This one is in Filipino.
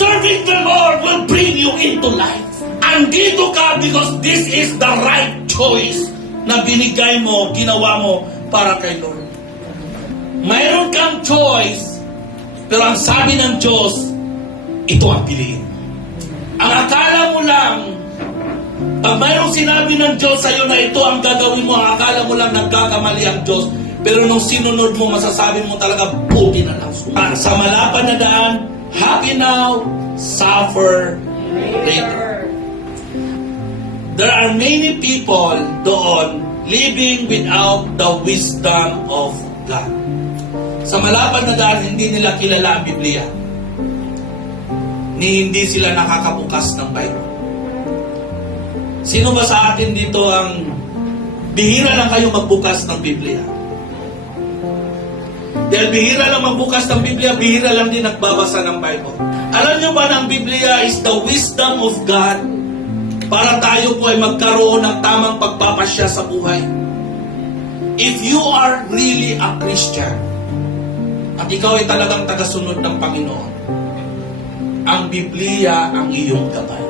serving the Lord will bring you into life. Andito ka because this is the right choice na binigay mo, ginawa mo para kay Lord. Mayroon kang choice, pero ang sabi ng Diyos, ito ang piliin. Ang akala mo lang, pag mayroong sinabi ng Diyos sa'yo na ito ang gagawin mo, ang akala mo lang nagkakamali ang Diyos, pero nung sinunod mo, masasabi mo talaga, buti na lang. Sa malapad na daan, happy now, suffer later. There are many people doon living without the wisdom of God. Sa malapad na daan, hindi nila kilala ang Biblia. Hindi sila nakakabukas ng Bible. Sino ba sa atin dito ang bihira lang kayo magbukas ng Biblia? Dahil bihira lang magbukas ng Biblia, bihira lang din nagbabasa ng Bible. Alam nyo ba na ang Biblia is the wisdom of God para tayo po ay magkaroon ng tamang pagpapasya sa buhay? If you are really a Christian at ikaw ay talagang tagasunod ng Panginoon, ang Biblia ang iyong gabay.